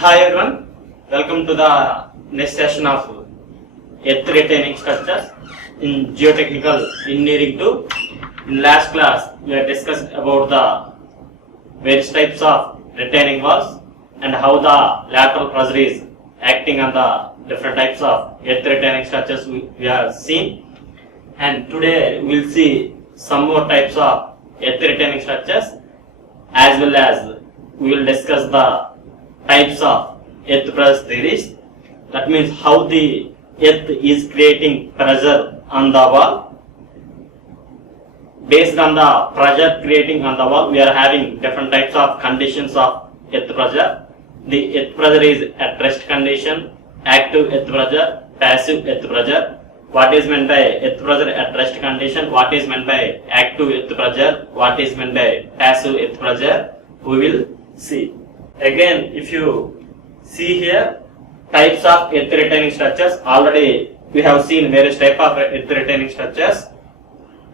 Hi everyone, welcome to the next session of earth retaining structures in geotechnical engineering 2. In last class, we have discussed about the various types of retaining walls and how the lateral pressure is acting on the different types of earth retaining structures we have seen. And today we will see some more types of earth retaining structures, as well as we will discuss the types of earth pressure theories. That means how the earth is creating pressure on the wall. Based on the pressure creating on the wall, we are having different types of conditions of earth pressure. The earth pressure is at rest condition, active earth pressure, passive earth pressure. What is meant by earth pressure at rest condition? What is meant by active earth pressure? What is meant by passive earth pressure? We will see. Again, if you see here, types of earth retaining structures, already we have seen various types of earth retaining structures,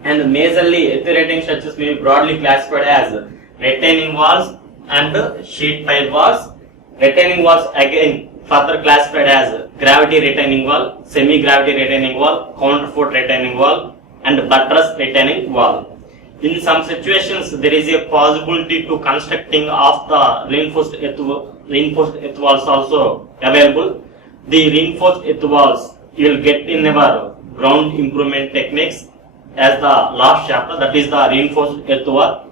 and majorly earth retaining structures may be broadly classified as retaining walls and sheet pile walls. Retaining walls again further classified as gravity retaining wall, semi-gravity retaining wall, counterfort retaining wall, and buttress retaining wall. In some situations, there is a possibility to constructing of the reinforced earth walls also available. The reinforced earth walls you will get in our ground improvement techniques as the last chapter, that is the reinforced earth wall.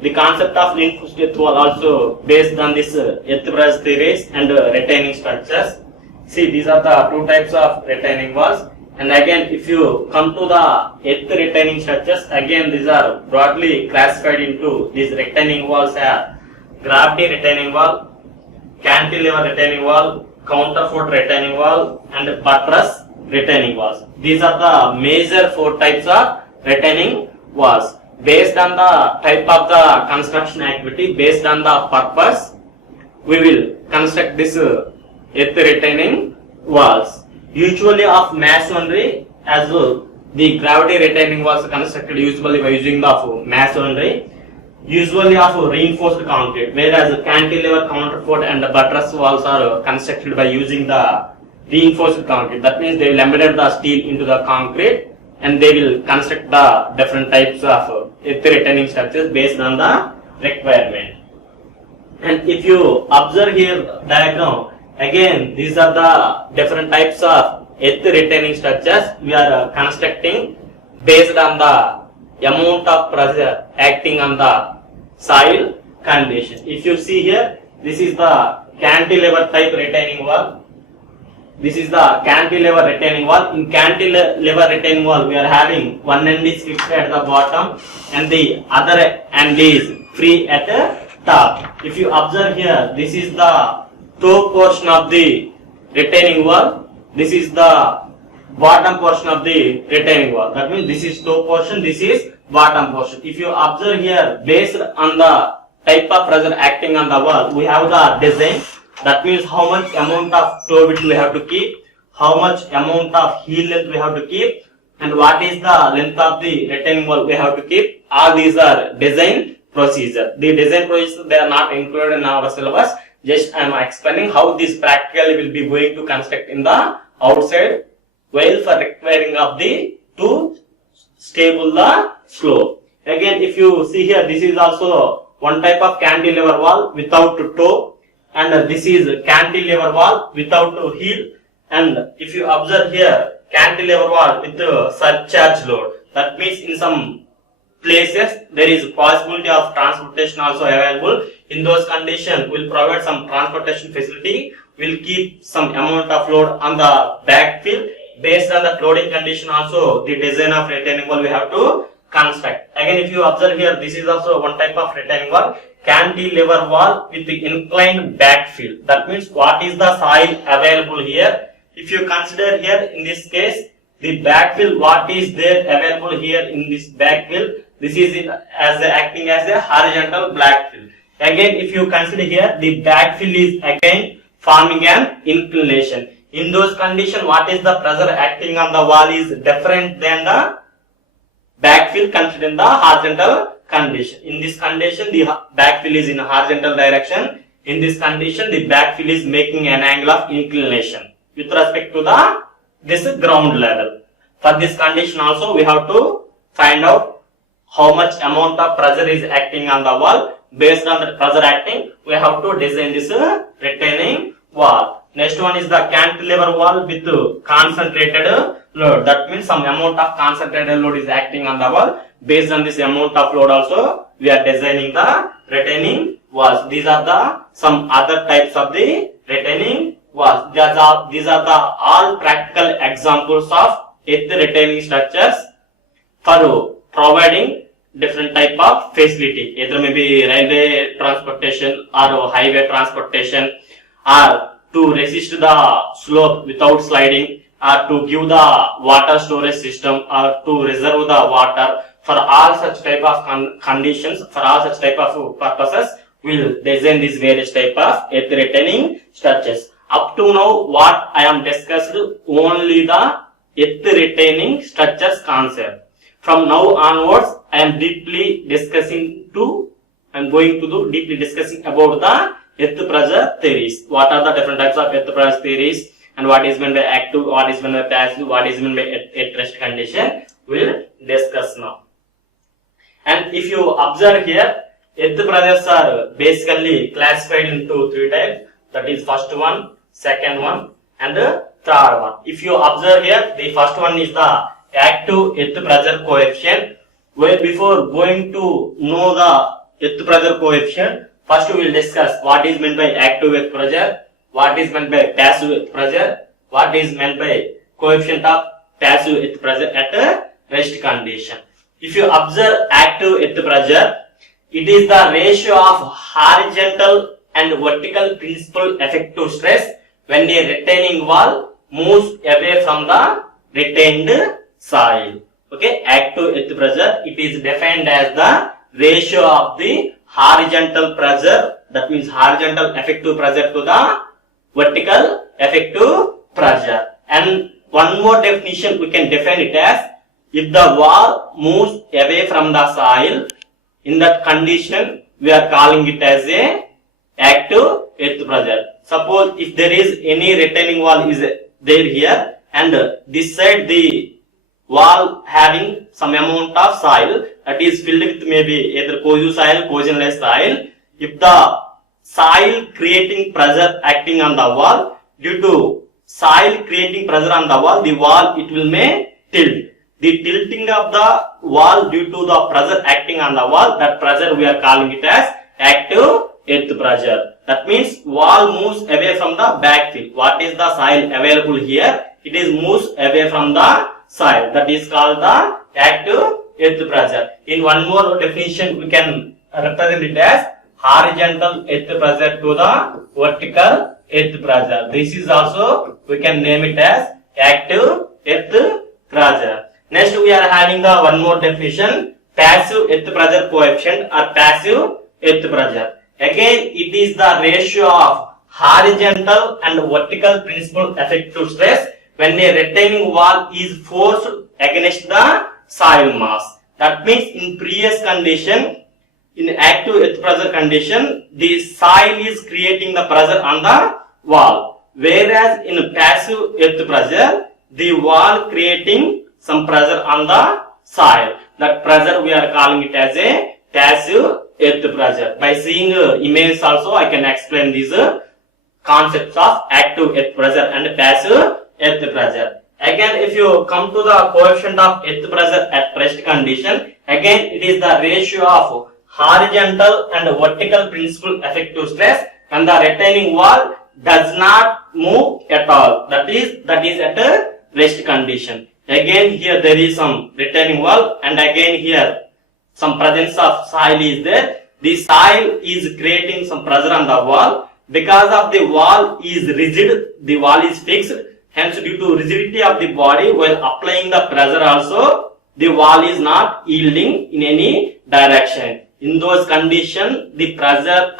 The concept of reinforced earth wall also based on this earth pressure theories and retaining structures. See, these are the two types of retaining walls. And again, if you come to the earth retaining structures, again these are broadly classified into these retaining walls as gravity retaining wall, cantilever retaining wall, counterfort retaining wall, and buttress retaining walls. These are the major four types of retaining walls. Based on the type of the construction activity, based on the purpose, we will construct this earth retaining walls. Usually of masonry, as well, the gravity retaining walls are constructed usually by using the masonry, usually of reinforced concrete, whereas cantilever, counterfort, and the buttress walls are constructed by using the reinforced concrete. That means they will embed the steel into the concrete and they will construct the different types of earth retaining structures based on the requirement. And if you observe here diagram, again, these are the different types of earth retaining structures we are constructing based on the amount of pressure acting on the soil condition. If you see here, this is the cantilever type retaining wall. This is the cantilever retaining wall. In cantilever retaining wall, we are having one end is fixed at the bottom and the other end is free at the top. If you observe here, this is the top portion of the retaining wall. This is the bottom portion of the retaining wall. That means this is top portion, this is bottom portion. If you observe here, based on the type of pressure acting on the wall, we have the design. That means how much amount of toe width we have to keep, how much amount of heel length we have to keep, and what is the length of the retaining wall we have to keep. All these are design procedure. The design procedure, they are not included in our syllabus. Just I am explaining how this practically will be going to construct in the outside while for requiring of the to stable the slope. Again, if you see here, this is also one type of cantilever wall without toe, and this is cantilever wall without heel. And if you observe here, cantilever wall with surcharge load. That means in some places there is possibility of transportation also available. In those conditions, we'll provide some transportation facility. We'll keep some amount of load on the backfill. Based on the loading condition also, the design of retaining wall we have to construct. Again, if you observe here, this is also one type of retaining wall, cantilever wall with the inclined backfill. That means what is the soil available here? If you consider here, in this case, the backfill, what is there available here in this backfill? This is it as acting as a horizontal backfill. Again, if you consider here, the backfill is again forming an inclination. In those conditions, what is the pressure acting on the wall is different than the backfill considered in the horizontal condition. In this condition, the backfill is in horizontal direction. In this condition, the backfill is making an angle of inclination with respect to the this ground level. For this condition also, we have to find out how much amount of pressure is acting on the wall. Based on the pressure acting, we have to design this retaining wall. Next one is the cantilever wall with concentrated load. That means some amount of concentrated load is acting on the wall. Based on this amount of load also, we are designing the retaining walls. These are the some other types of the retaining walls. These are the all practical examples of earth retaining structures for providing different type of facility. Either maybe railway transportation or highway transportation, or to resist the slope without sliding, or to give the water storage system, or to reserve the water. For all such type of conditions, for all such type of purposes, we'll design these various type of earth retaining structures. Up to now, what I am discussed only the earth retaining structures concept. From now onwards, I am going to do deeply discussing about the earth pressure theories. What are the different types of earth pressure theories, and what is meant by active, what is meant by passive, what is meant by at rest condition, we'll discuss now. And if you observe here, earth pressures are basically classified into three types. That is first one, second one, and the third one. If you observe here, the first one is the active earth pressure coefficient. Well, before going to know the earth pressure coefficient, first we will discuss what is meant by active earth pressure, what is meant by passive earth pressure, what is meant by coefficient of passive earth pressure at a rest condition. If you observe active earth pressure, it is the ratio of horizontal and vertical principal effective stress when a retaining wall moves away from the retained soil. Okay, active earth pressure, it is defined as the ratio of the horizontal pressure, that means horizontal effective pressure to the vertical effective pressure. And one more definition we can define it as, if the wall moves away from the soil, in that condition we are calling it as a active earth pressure. Suppose if there is any retaining wall is there here, and this side the wall having some amount of soil that is filled with maybe either cohesive soil, cohesionless soil. If the soil creating pressure acting on the wall, due to soil creating pressure on the wall it will may tilt. The tilting of the wall due to the pressure acting on the wall, that pressure we are calling it as active earth pressure. That means wall moves away from the backfill. What is the soil available here? It is moves away from the soil. That is called the active earth pressure. In one more definition, we can represent it as horizontal earth pressure to the vertical earth pressure. This is also, we can name it as active earth pressure. Next, we are having the one more definition, passive earth pressure coefficient or passive earth pressure. Again, it is the ratio of horizontal and vertical principal effective stress when a retaining wall is forced against the soil mass. That means in previous condition, in active earth pressure condition, the soil is creating the pressure on the wall. Whereas in passive earth pressure, the wall creating some pressure on the soil. That pressure we are calling it as a passive earth pressure. By seeing images also, I can explain these concepts of active earth pressure and passive earth pressure. Again, if you come to the coefficient of earth pressure at rest condition, again it is the ratio of horizontal and vertical principal effective stress when the retaining wall does not move at all. That is at a rest condition. Again here there is some retaining wall, and again here some presence of soil is there. The soil is creating some pressure on the wall. Because of the wall is rigid, the wall is fixed. Hence, due to rigidity of the body, while applying the pressure also, the wall is not yielding in any direction. In those conditions, the pressure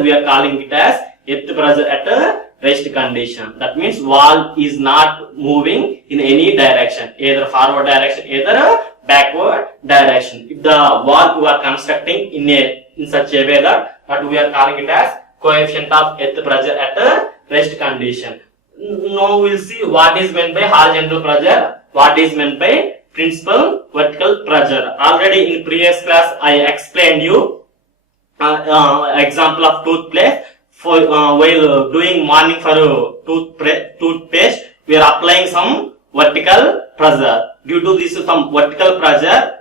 we are calling it as earth pressure at a rest condition. That means wall is not moving in any direction, either forward direction, either backward direction. If the wall you are constructing in a in such a way that we are calling it as coefficient of earth pressure at a rest condition. Now we'll see what is meant by horizontal pressure, what is meant by principal vertical pressure. Already in previous class I explained you example of toothpaste. For while doing morning for toothpaste, we are applying some vertical pressure. Due to this some vertical pressure,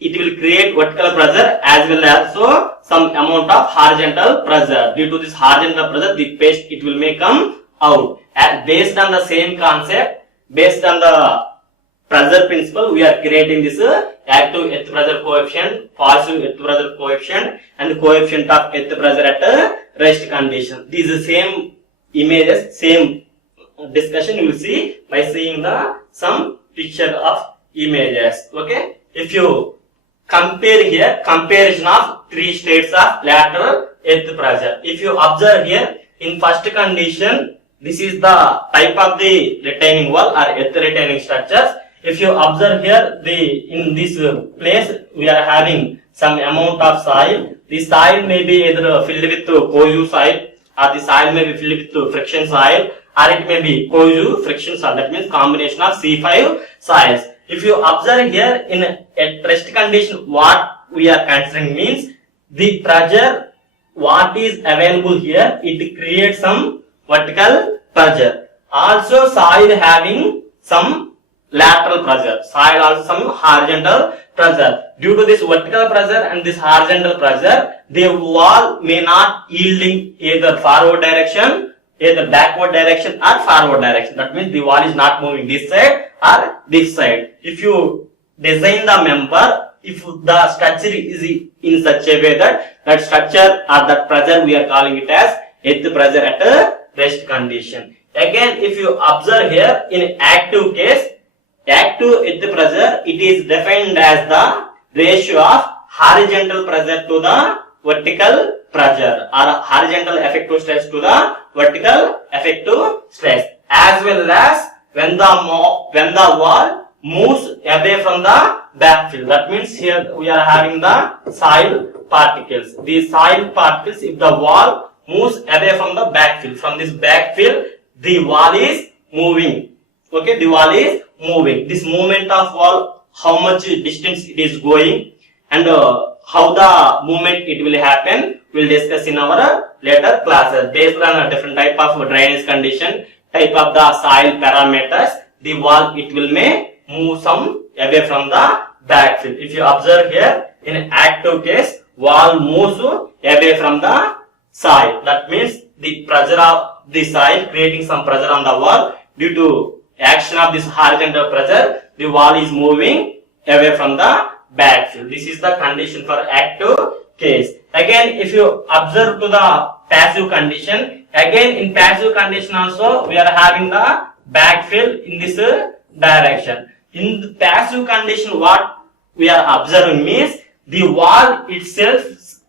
it will create vertical pressure as well as also some amount of horizontal pressure. Due to this horizontal pressure, the paste it will may come out. And based on the same concept, based on the pressure principle, we are creating this active earth pressure coefficient, passive earth pressure coefficient, and coefficient of earth pressure at a rest condition. These are same images, same discussion you will see by seeing the some picture of images. Okay, if you compare here, comparison of three states of lateral earth pressure. If you observe here, in first condition, this is the type of the retaining wall or earth retaining structures. If you observe here, in this place we are having some amount of soil. The soil may be either filled with Koizu soil, or the soil may be filled with friction soil, or it may be Koizu friction soil. That means combination of C5 soils. If you observe here in a rest condition, what we are considering means the pressure what is available here, it creates some vertical pressure. Also soil having some lateral pressure, soil also some horizontal pressure. Due to this vertical pressure and this horizontal pressure, the wall may not yielding either forward direction, either backward direction or forward direction. That means the wall is not moving this side or this side. If you design the member, if the structure is in such a way that structure or that pressure we are calling it as earth pressure at a rest condition. Again, if you observe here in active case, active earth pressure, it is defined as the ratio of horizontal pressure to the vertical pressure, or horizontal effective stress to the vertical effective stress, as well as when the wall moves away from the backfill. That means here we are having the soil particles. These soil particles, if the wall moves away from the backfill, from this backfill, the wall is moving. Okay, the wall is moving. This movement of wall, how much distance it is going, and how the movement it will happen, we'll discuss in our later classes. Based on a different type of drainage condition, type of the soil parameters, the wall it will may move some away from the backfill. If you observe here, in active case, wall moves away from the soil. That means the pressure of the soil creating some pressure on the wall. Due to action of this horizontal pressure, the wall is moving away from the backfill. This is the condition for active case. Again, if you observe to the passive condition, again in passive condition also we are having the backfill in this direction. In the passive condition, what we are observing means the wall itself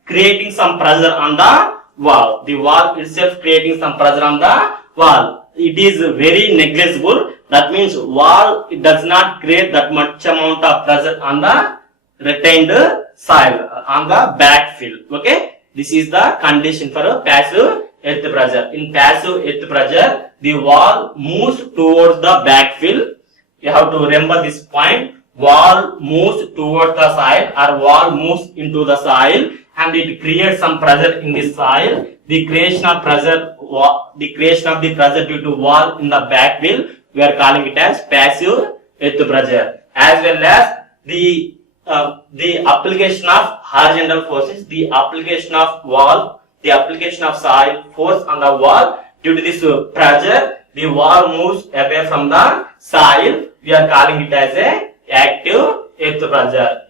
creating some pressure on the wall. The wall itself creating some pressure on the wall. It is very negligible. That means wall it does not create that much amount of pressure on the retained soil, on the backfill. Okay, this is the condition for a passive earth pressure. In passive earth pressure, the wall moves towards the backfill. You have to remember this point. Wall moves towards the soil, or wall moves into the soil, and it creates some pressure in the soil. The creation of pressure, the pressure due to wall in the backfill, we are calling it as passive earth pressure. As well as the application of horizontal forces, the application of wall, the application of soil force on the wall. Due to this pressure, the wall moves away from the soil. We are calling it as a active earth pressure.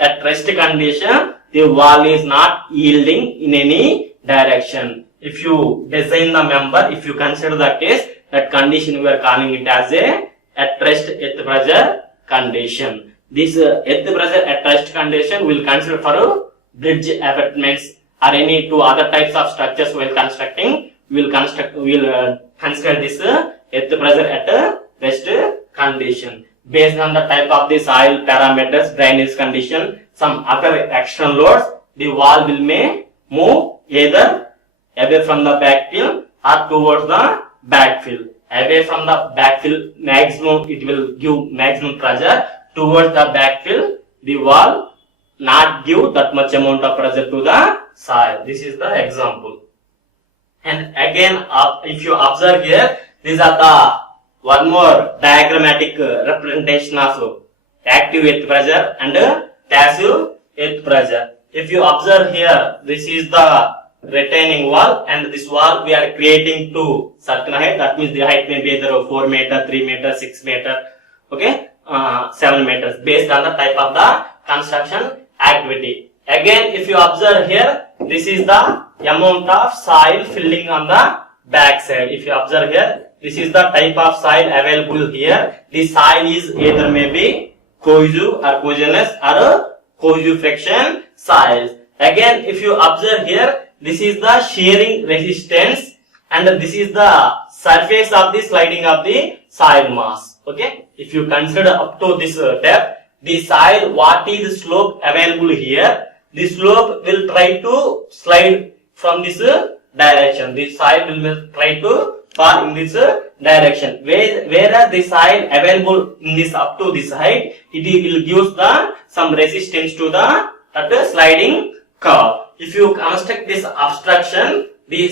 At rest condition, the wall is not yielding in any direction. If you design the member, if you consider the case, that condition we are calling it as a at rest earth pressure condition. This earth pressure at rest condition will consider for bridge abutments or any two other types of structures while constructing. We will consider this earth pressure at rest condition. Based on the type of the soil parameters, drainage condition, some other external loads, the wall will may move either away from the backfill or towards the backfill. Away from the backfill, maximum it will give maximum pressure. Towards the backfill, the wall not give that much amount of pressure to the soil. This is the example. And again, if you observe here, these are the one more diagrammatic representation of active earth pressure and passive earth pressure. If you observe here, this is the retaining wall, and this wall we are creating to certain height. That means the height may be either 4 meter, 3 meter, 6 meter, okay, 7 meters, based on the type of the construction activity. Again, if you observe here, this is the amount of soil filling on the back side. If you observe here, this is the type of soil available here. The soil is either maybe cohesive or cohesionless or cohesive friction soils. Again, if you observe here, this is the shearing resistance and this is the surface of the sliding of the soil mass. Okay, if you consider up to this depth, the soil, what is the slope available here, the slope will try to slide from this direction. The soil will try to fall in this direction. Whereas the soil available in this up to this height, it will give the some resistance to the sliding curve. If you construct this obstruction, the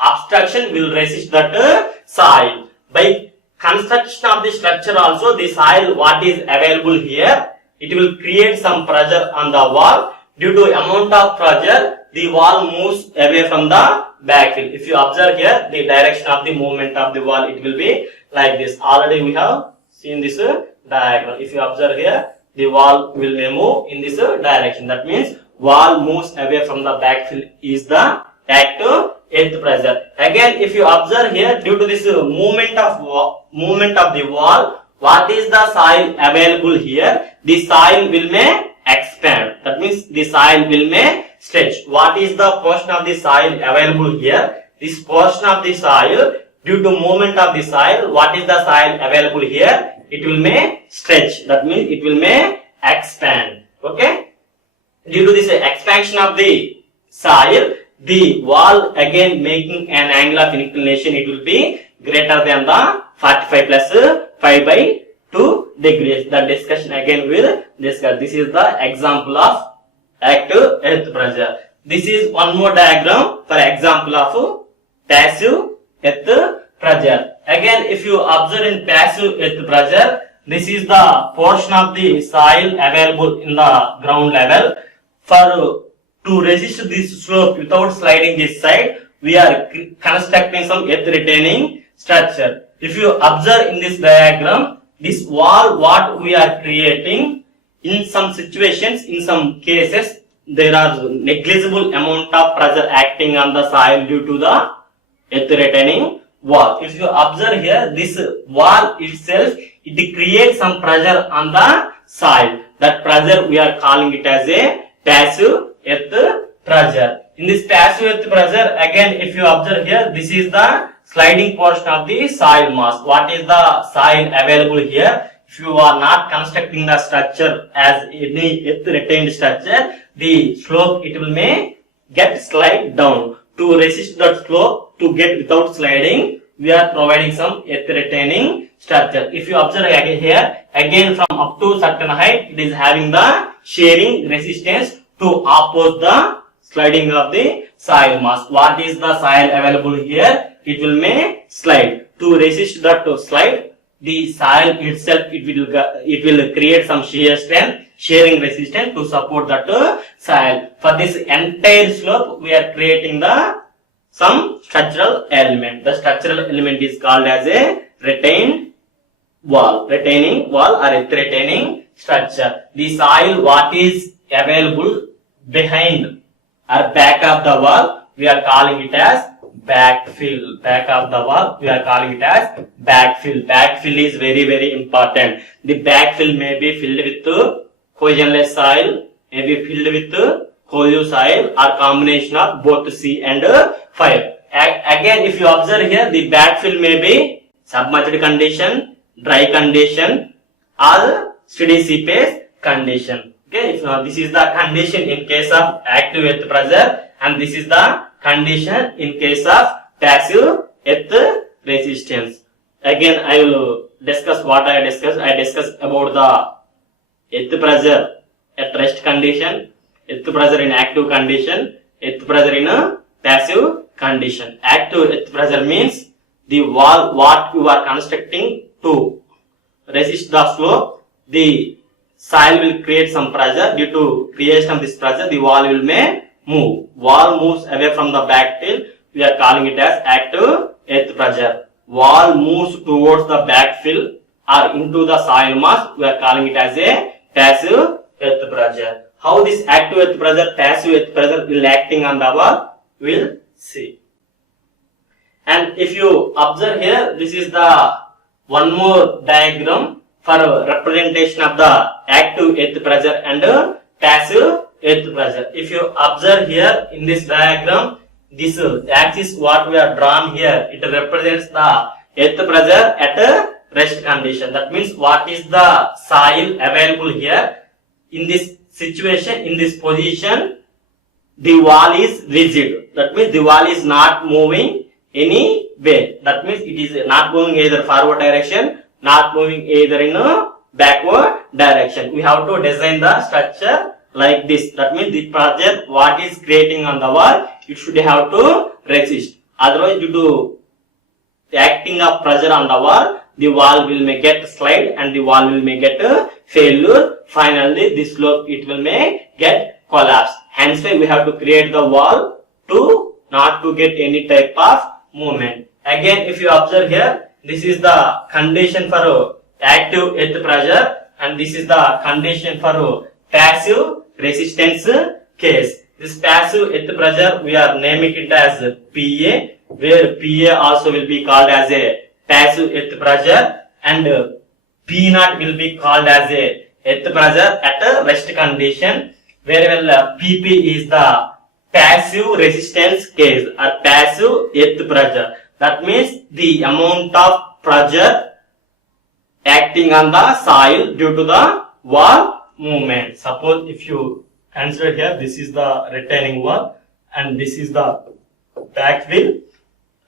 obstruction will resist that soil. By construction of the structure also, the soil what is available here, it will create some pressure on the wall. Due to amount of pressure, the wall moves away from the backfill. If you observe here, the direction of the movement of the wall, it will be like this. Already we have seen this diagram. If you observe here, the wall will move in this direction. That means wall moves away from the backfill is the active earth pressure. Again, if you observe here, due to this movement of the wall, what is the soil available here? The soil will may expand. That means the soil will may stretch. What is the portion of the soil available here? This portion of the soil, due to movement of the soil, what is the soil available here? It will may stretch. That means it will may expand. Okay. Due to this expansion of the soil, the wall again making an angle of inclination, it will be greater than the 45 plus 5 by 2 degrees. The discussion again will discuss. This is the example of active earth pressure. This is one more diagram for example of passive earth pressure. Again, if you observe in passive earth pressure, this is the portion of the soil available in the ground level. To resist this slope without sliding this side, we are constructing some earth retaining structure. If you observe in this diagram, this wall what we are creating, in some situations, in some cases, there are negligible amount of pressure acting on the soil due to the earth retaining wall. If you observe here, this wall itself, it creates some pressure on the soil. That pressure we are calling it as a passive earth pressure. In this passive earth pressure, again if you observe here, this is the sliding portion of the soil mass. What is the soil available here? If you are not constructing the structure as any earth retained structure, the slope it will may get slide down. To resist that slope, to get without sliding, we are providing some earth retaining structure. If you observe again here, again from up to certain height, it is having the shearing resistance to oppose the sliding of the soil mass. What is the soil available here? It will may slide. To resist that to slide, the soil itself it will create some shear strength, shearing resistance to support that soil. For this entire slope, we are creating some structural element. The structural element is called as a retaining wall or earth retaining structure. The soil what is available behind or back of the wall, we are calling it as backfill. Back of the wall, we are calling it as backfill. Backfill is very, very important. The backfill may be filled with cohesionless soil, may be filled with cohesive soil, or combination of both C and 5. Again, if you observe here, the backfill may be submerged condition, dry condition, or steady seepage condition. Okay, this is the condition in case of active earth pressure, and this is the condition in case of passive earth resistance. Again, I will discuss what I discussed. I discussed about the earth pressure at rest condition, earth pressure in active condition, earth pressure in a passive condition. Active earth pressure means the wall what you are constructing to resist the slope, the soil will create some pressure. Due to creation of this pressure, the wall will may move. Wall moves away from the backfill. We are calling it as active earth pressure. Wall moves towards the backfill or into the soil mass. We are calling it as a passive earth pressure. How this active earth pressure, passive earth pressure will acting on the wall, we'll see. And if you observe here, this is the one more diagram for representation of the active earth pressure and passive earth pressure. If you observe here in this diagram, this axis what we have drawn here, it represents the earth pressure at a rest condition. That means what is the soil available here. In this situation, in this position, the wall is rigid. That means the wall is not moving any way. That means it is not moving either forward direction, not moving either in a backward direction. We have to design the structure like this. That means the pressure what is creating on the wall, it should have to resist. Otherwise, due to the acting of pressure on the wall will may get slide and the wall will may get failure. Finally, this slope it will may get collapse. Hence why we have to create the wall to not to get any type of movement. Again, if you observe here, this is the condition for active earth pressure and this is the condition for passive resistance case. This passive earth pressure we are naming it as PA, where PA also will be called as a passive earth pressure and P0 will be called as a earth pressure at a rest condition, where PP is the passive resistance case or passive earth pressure. That means the amount of pressure acting on the soil due to the wall movement. Suppose if you consider here, this is the retaining wall and this is the backfill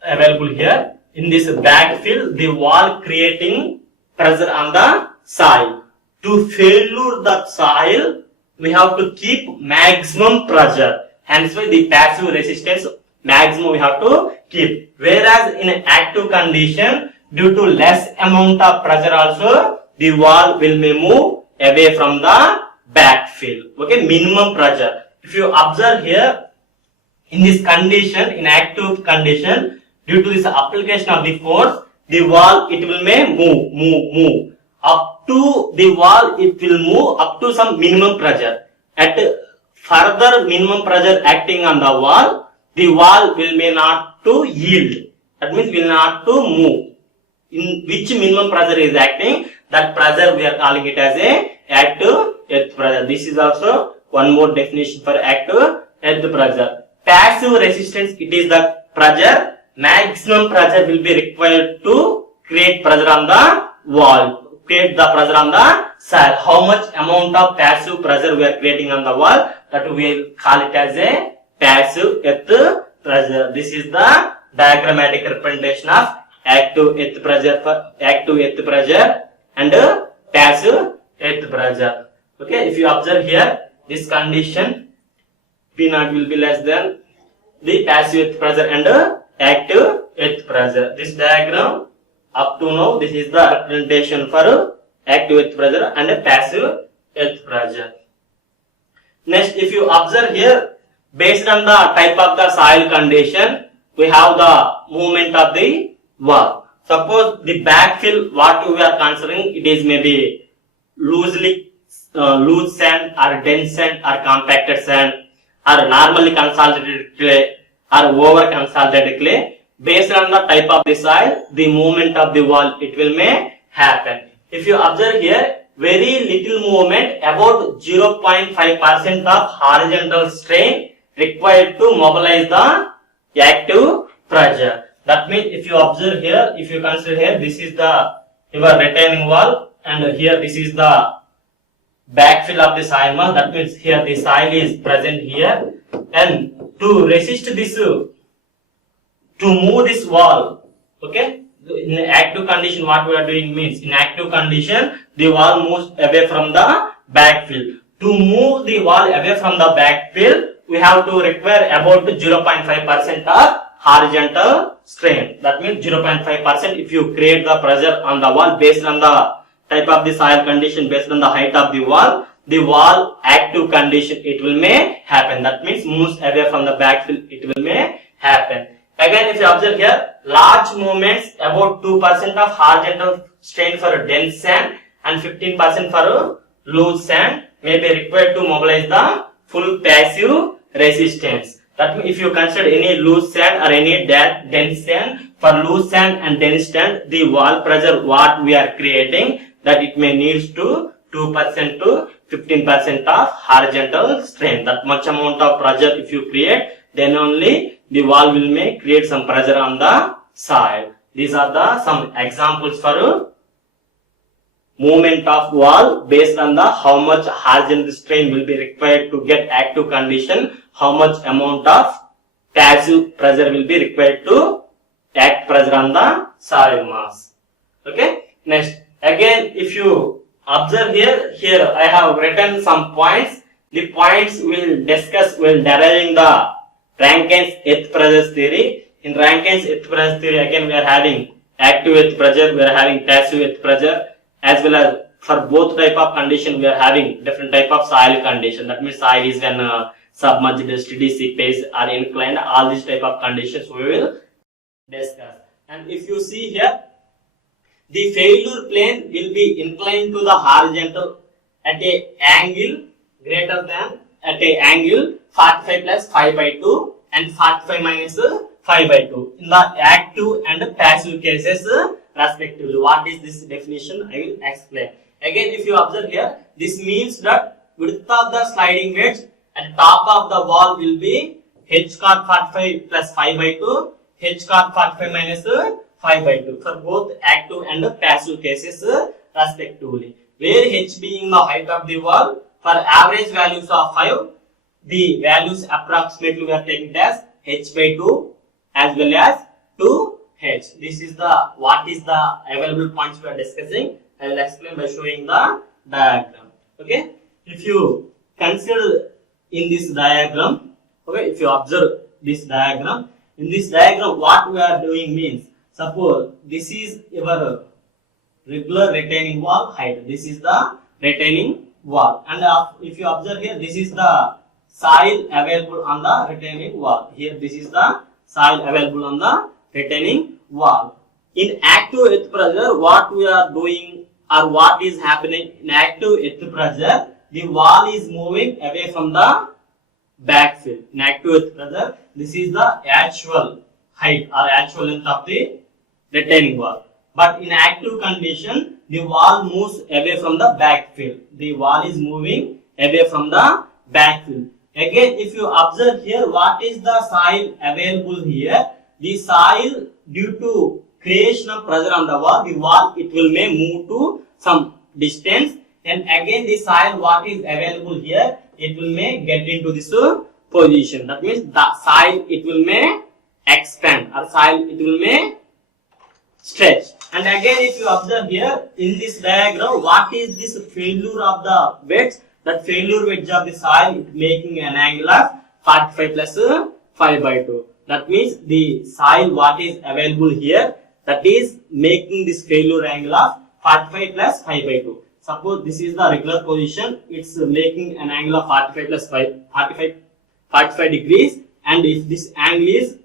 available here. In this backfill, the wall creating pressure on the soil. To failure the soil, we have to keep maximum pressure. Hence why the passive resistance maximum we have to keep. Whereas in an active condition, due to less amount of pressure also, the wall will may move away from the backfill. Okay, minimum pressure. If you observe here, in this condition, in active condition, due to this application of the force, the wall it will may move. Up to the wall it will move up to some minimum pressure. At further minimum pressure acting on the wall will may not to yield. That means will not to move. In which minimum pressure is acting, that pressure we are calling it as a active earth pressure. This is also one more definition for active earth pressure. Passive resistance, it is the pressure, maximum pressure will be required to create pressure on the wall. Create the pressure on the soil. How much amount of passive pressure we are creating on the wall, that we will call it as a passive earth pressure. This is the diagrammatic representation of active earth pressure and passive earth pressure. Okay, if you observe here, this condition P0 will be less than the passive earth pressure and active earth pressure. This diagram up to now, this is the representation for active earth pressure and passive earth pressure. Next, if you observe here, based on the type of the soil condition, we have the movement of the wall. Suppose the backfill, what we are considering, it is maybe loose sand or dense sand or compacted sand or normally consolidated clay or over consolidated clay. Based on the type of the soil, the movement of the wall, it will may happen. If you observe here, very little movement, about 0.5% of horizontal strain required to mobilize the active pressure. That means if you observe here, if you consider here, this is the your retaining wall and here this is the backfill of the soil mass. That means here the soil is present here, and to resist this, to move this wall, okay. In active condition, what we are doing means, in active condition, the wall moves away from the backfill. To move the wall away from the backfill, we have to require about 0.5% of horizontal strain. That means 0.5%. If you create the pressure on the wall based on the type of the soil condition, based on the height of the wall active condition, it will may happen. That means moves away from the backfill, it will may happen. Again, if you observe here, large movements, about 2% of horizontal strain for dense sand and 15% for loose sand may be required to mobilize the full passive resistance. That means if you consider any loose sand or any dense sand, for loose sand and dense sand, the wall pressure what we are creating, that it may needs to 2% to 15% of horizontal strain. That much amount of pressure if you create, then only the wall will may create some pressure on the soil. These are the some examples for movement of wall based on the how much horizontal strain will be required to get active condition, how much amount of passive pressure will be required to act pressure on the soil mass. Okay. Next, again, if you observe here I have written some points. The points will discuss while deriving the Rankine's earth pressure theory. In Rankine's earth pressure theory, again we are having active earth pressure, we are having passive earth pressure, as well as for both type of condition we are having different type of soil condition. That means soil is when submerged, steady seepage or inclined. All these type of conditions we will discuss. And if you see here, the failure plane will be inclined to the horizontal at a angle greater than at a angle 45 plus 5 by 2 and 45 minus 5 by 2 in the active and passive cases respectively. What is this definition? I will explain. Again, if you observe here, this means that width of the sliding wedge at top of the wall will be h cot 45 plus 5 by 2, h cot 45 minus 5 by 2 for both active and passive cases respectively. Where h being the height of the wall, for average values of 5, the values approximately we are taking as h by 2 as well as 2h. This is the what is the available points we are discussing. I will explain by showing the diagram. Okay. If you consider in this diagram, okay, if you observe this diagram, in this diagram what we are doing means, suppose this is your regular retaining wall height. This is the retaining wall, and if you observe here, this is the soil available on the retaining wall. Here, this is the soil available on the retaining wall. In active earth pressure, what we are doing or what is happening in active earth pressure, the wall is moving away from the backfill. In active earth pressure, this is the actual height or actual length of the retaining wall. But in active condition, the wall moves away from the backfill. The wall is moving away from the backfill. Again, if you observe here, what is the soil available here? The soil, due to creation of pressure on the wall it will may move to some distance, and again the soil what is available here, it will may get into this position. That means the soil it will may expand or soil it will may stretch. And again, if you observe here in this diagram, what is this failure of the wedge? That failure wedge of the soil is making an angle of 45 plus 5 by 2. That means the soil what is available here, that is making this failure angle of 45 plus 5 by 2. Suppose this is the regular position, it's making an angle of 45 plus 5, 45 degrees, and if this angle is,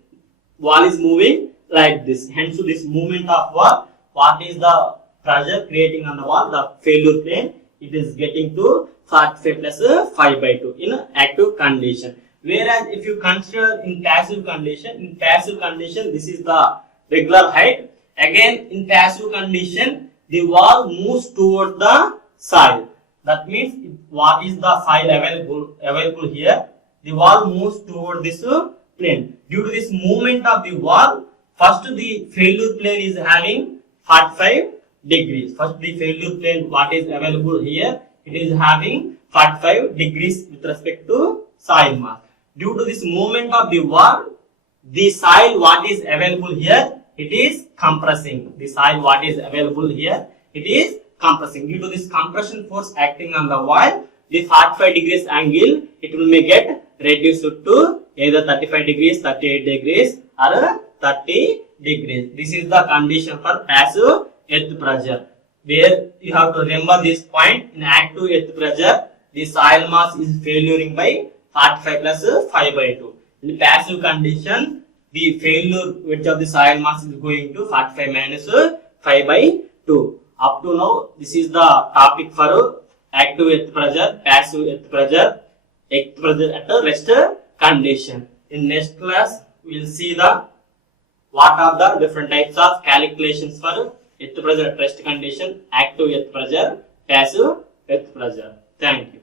wall is moving like this, hence this movement of wall, what is the pressure creating on the wall, the failure plane, it is getting to 45 plus 5 by 2 in active condition. Whereas if you consider in passive condition, this is the regular height. Again, in passive condition, the wall moves towards the soil. That means what is the soil available here? The wall moves toward this plane. Due to this movement of the wall, first the failure plane is having 45 degrees. First the failure plane what is available here, it is having 45 degrees with respect to soil mass. Due to this movement of the wall, the soil what is available here, it is compressing. The soil what is available here, it is compressing. Due to this compression force acting on the wall, the 45 degrees angle, it will may get reduced to either 35 degrees, 38 degrees or 30 degrees. This is the condition for passive earth pressure. Where you have to remember this point, in active earth pressure, the soil mass is failuring by 45 plus 5 by 2. In passive condition, the failure width of the soil mass is going to 45 minus 5 by 2. Up to now, this is the topic for active earth pressure, passive earth pressure at a rest condition. In next class, we will see the what are the different types of calculations for earth pressure at rest condition, active earth pressure, passive earth pressure. Thank you.